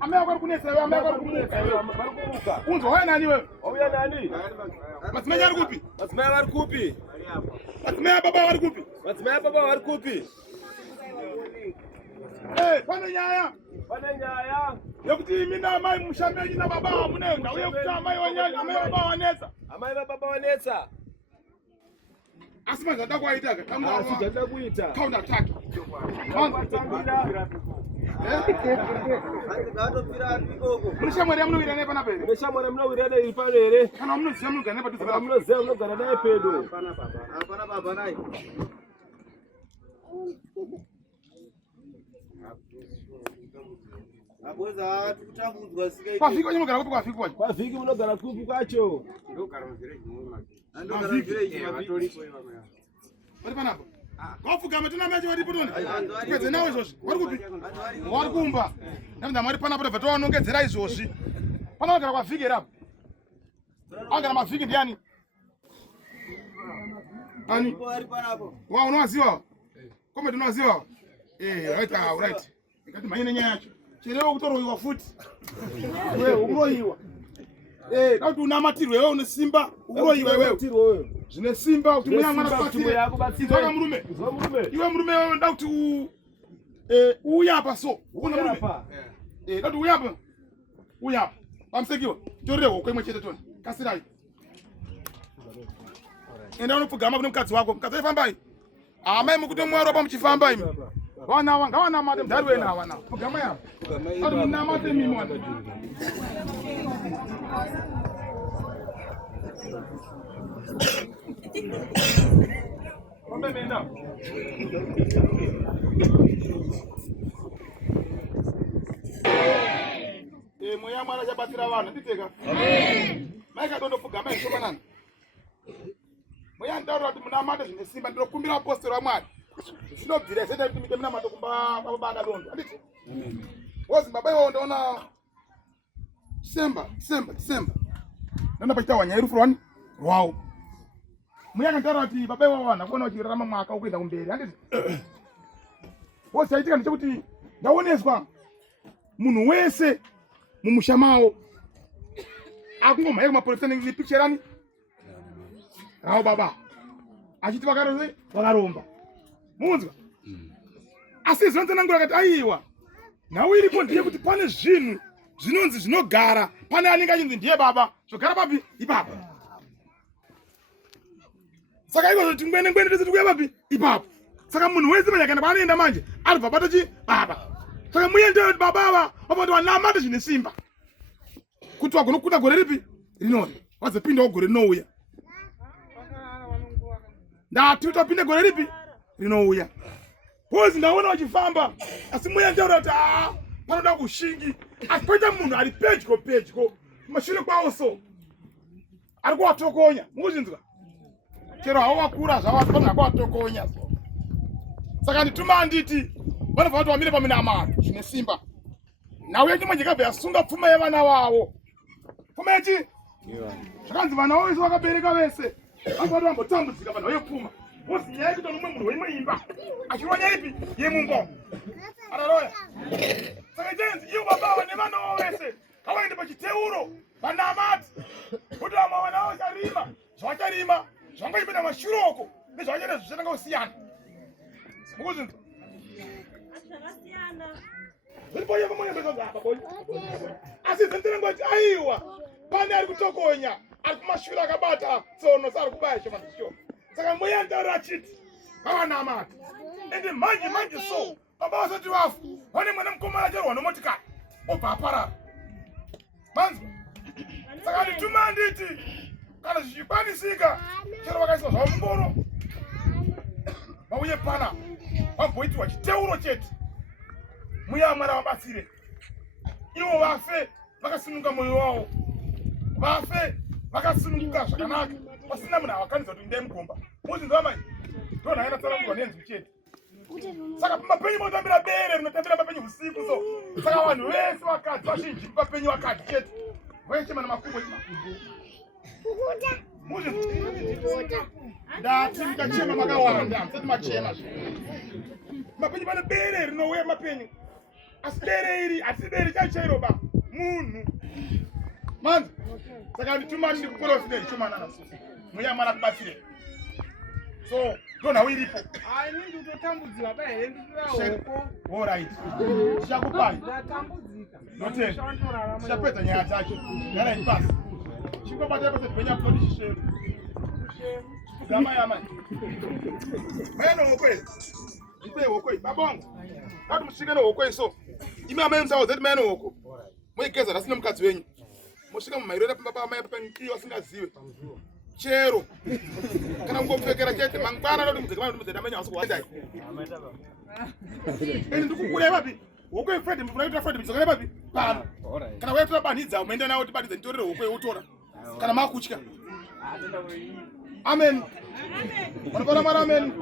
Amai kunesa wewe, amai kuruka. Unzo wewe nani wewe? Wewe nani? Batsiraiwo ari kupi? Batsiraiwo ari kupi? Batsiraiwo baba ari kupi? Batsiraiwo baba ari kupi? Pane nyaya. Pane nyaya. Yokuti mina amai mushambeji na baba munenda. Uye kuti amai wanyanya, amai baba wanetsa. Amai baba wanetsa. Asima zvada kuita ka. Asi zvada kuita. Counter attack. Munishamwere munowira naye pana pere. Munishamwere munowira naye pana ere. Kana munoziva munogara naye padhuze. Kana munoziva munogara naye pedo. Hapana baba naye. Aboza tukutambudzwa sikaite. Kwa viki munogara kupi kwa viki kwacho? Kwa viki munogara kupi kwacho? Ndogara muvillage mumwe. Ndogara muvillage matoripo ivamo. Vari panapo? Kwafuka matina mechi varipo toni? Tikadze nawo izvozvi. Vari kupi? Vari kumba. Ndamda mwari panapo tobva towanongedzera izvozvi. Panogara kwa viki rapo. Angara mavhiki ndiani? Ani? Vari panapo. Wa unowaziva? Kome tinowaziva? Right, right. Ikati maine nyaya yacho. Cherewo kutoroiwa futi. Wewe uroiwa. Dauti unamatirwe wewe une simba, uroiwa wewe. Zvine simba kuti mwana mwana kubatsire yako batsire murume. Iwe murume wewe ndauti uyapa so. Ukona murume. Dauti uyapa. Uyapa. Pamsekiwa. Torewo kwemwe chete toni. Kasirai. Enda unopfugama kune mukadzi wako. Mukadzi ifambai. Amai mukutomwaro pa muchifamba imi. Wana wanga wana mate mdari wena wana. Pfugama yapo. Ati muna mate mimi wana. Kombe menda. Moya mwana chabatsira vanhu nditeka. Amen. Maika dondo pfugama ishomanana. Moya ndaura kuti muna mate zvine simba ndinokumbira apostoli waMwari. Zvinobvira zeta kuti muna mate kumba baba dondo. Anditi? Amen. Wozi baba iwo ndaona December. Nanda pachita wanyaya rufu rwani? Rwawo. Muya kantaura kuti baba iwo wana kuona uchirarama mwaka ukuenda kumberi. Anditi? Wozi chaitika ndechekuti ndaoneswa munhu wese mumusha mawo akungomhanya kumapolisa nepikicherani rawo baba achiti vakaromba munzwa asi zvinotsanangura kati aiwa nhau iripo ndiye kuti pane zvinhu zvinonzi zvinogara pane anenge achinzi ndiye baba zvogara papi ipapo saka iko kuti ngwene tese tikuya papi ipapo saka munhu wese manyakana paanoenda manje aribva patochi baba saka muende kuti baba ava vapoti vanamate zvine simba kuti wagonokunda gore ripi rinori wazopindawo gore rinouya ndati utapinde gore ripi rinouya pozi ndaona wachifamba asi muyandaura kuti panoda kushingi asi poita munhu ari pedyo mashure kwawo so ari kuwatokonya mukuzvinzwa chero havo wakura zvavo asi panhu akuwatokonya so saka ndituma anditi vanobva kuti wamire pamunamato zvine simba nhau yacho manje kabva yasunga pfuma yevana vavo pfuma yachi zvakanzi vana vose vakabereka vese vanobva vambotambudzika panhau yepfuma vozi nyaya yekuti nomwe munhu wemuimba achironya ipi yemumba araroya saka chenzi ivo babava nevana vavo vese ngavaende pachiteuro vanamati kuti vamwe vana vavo charima zvavacharima zvangoipinda mashuroko nezvavachada zvichatanga kusiyana mukuzvinzwa zviripoye pamoyembezvazvapa boy asi zenzerengo kuti aiwa pane ari kutokonya ari kumashure akabata tsono saari kubaya shoma ndicho saka mweya ndaura achiti vavanamata ende manje so baba vasati vafu vane mwana mukomana acherwa nomotikari obva aparara manzwa saka ndituma anditi kana zvichikwanisika chero vakaiswa zvavo mungoro vauye pana vamboitirwa chiteuro chete muya Mwari vabatsire ivo vafe vakasununga mwoyo wavo vafe vakasununguka zvakanaka pasina munhu avakanisa kuti ndai mugomba muzvinzwa mai ndona aina tsanangurwa nenzwi chete saka pamapenyu motambira bere rinotambira mapenyu usiku so saka vanhu vese vakadzi vazhinji papenyu vakadzi chete veshe mana makumbo Muzi ndati mukachema makawanda musati machema mapenyu pane bere rinouya mapenyu asi bere iri hatisi bere chaichairoba munhu manzi saka ndituma ndiri kuprofiteri chomanana muya mwana kubatsire so ndonhau iripo orit tichakupai tichapedza nyaya dzacho yarai pasi chikobatai pese bhenya kodi chishero amai amai meno hokwe ipe hokwe babongo ngati musvike nehokwe so imi amai musaudze meno hoko muigeza rasina mukadzi wenyu musvika mumairo pamba amai papankiyo asingazive chero kana ngopfekera chete mangwana noti mudzekana kuti mudzenda menyu asikuwandai eni ndikukurei papi hokwe Fred munaita Fred muzokane papi pano kana waitira banhidza umaenda nawo tibanhidza nditorere hokwe utora kana makutya amen. Amen.